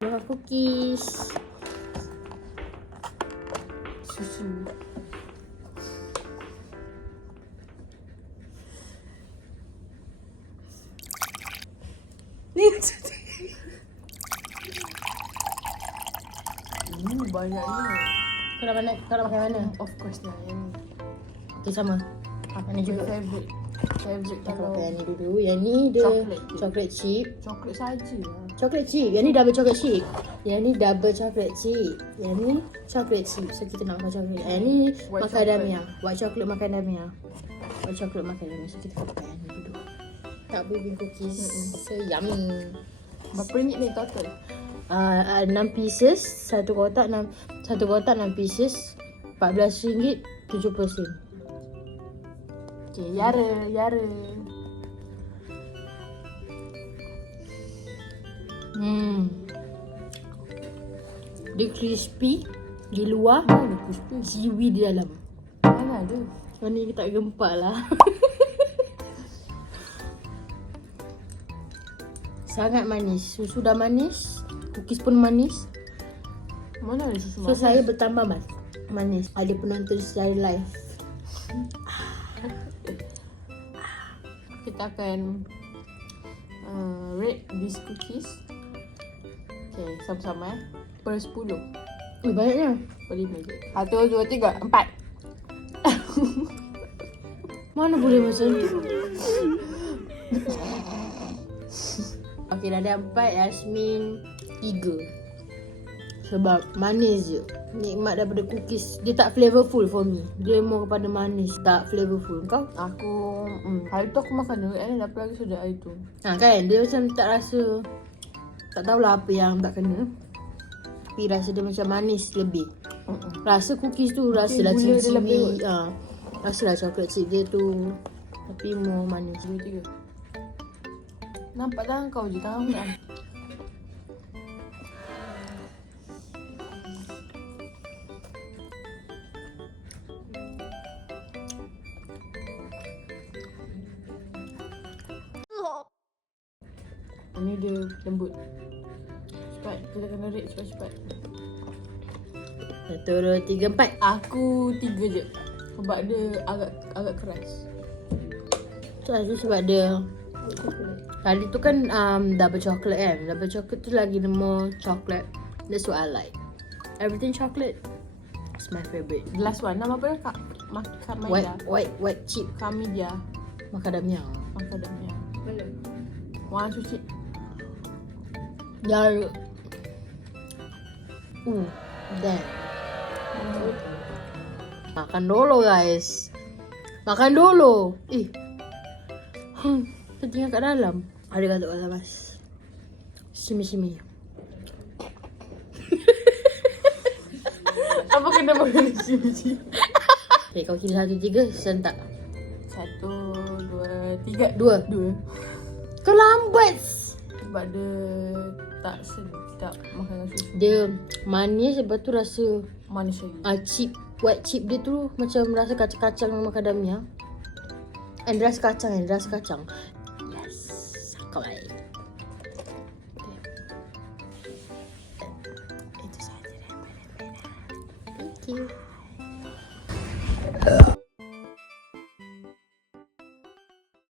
Makan cookies. Susu. Ni banyaknya. Kau nak makan mana? Of course lah yang ni. Okay, sama. Ini juga. Favorite Kalau kalau yang ni dulu. Yang ni dia chocolate chip. coklat saja lah. Chocolate chip. Yang ni double chocolate chip. Yang ni double chocolate chip. Yang ni chocolate chip. So kita nak makan chocolate. Yang ni White macadamia. White chocolate macadamia. White chocolate macadamia. So kita makan yang ni dulu. Tak baby cookies. So yummy. Berapa ringgit ni total? 6 pieces. Satu kotak 6 pieces. RM14.70. Okay, Yara. Dia crispy di luar, Crispy. seaweed di dalam. Mana ada? Mana kita tak gempak lah. Sangat manis. Susu dah manis. Cookies pun manis. Mana ada susu So manis? saya bertambah manis. Ada penonton secara live. Kita akan rate these cookies. Okay, sama-sama Per 10. Banyaknya. Per 5 je. 1, 2, 3, 4. Mana boleh macam ni? Okay, dah ada 4. Yasmin 3. Sebab manis je. Nikmat daripada cookies. Dia tak flavorful for me. Dia more kepada manis. Tak flavorful. Kau? Aku hari tu aku makan juga ni. Apa lagi sudah hari tu. Ha kan? Dia macam tak rasa. Tak tahulah apa yang tak kena. Tapi rasa dia macam manis lebih. Rasa cookies tu rasalah gula dia lebih seaweed. Rasalah chocolate chip dia tu. Tapi more manis. 2, 3. Nampak tangan kau je. Tangan aku nak. Ini dia lembut. Cepat. Kita kena rate cepat-cepat. 1, 2, 3, 4. Aku 3 je. Sebab dia agak keras. Tu aku sebab dia tadi tu kan double chocolate kan. Double chocolate tu lagi more chocolate. That's what I like. Everything chocolate is my favorite. The last one. Nama apa dia? Kamidia. White chip Kamidia. macadamia. Macadamia. One sushi. Dar. Then. Makan dulu guys. Makan dulu. Tertinggal kat dalam. Ada kat atas. Simi. Apa kena makan sushi? Okay, kau kira 1, 3 sentak. 1, 2, 3. 2. 2. Kau lambat. Sebab dia tak sedap makan dengan susu. Dia manis, lepas tu rasa Manis lagi. white chip dia tu macam rasa kacang-kacang macadamia. And dia rasa kacang Yes, kau baik. Itu sahaja daripada Mena. Thank you.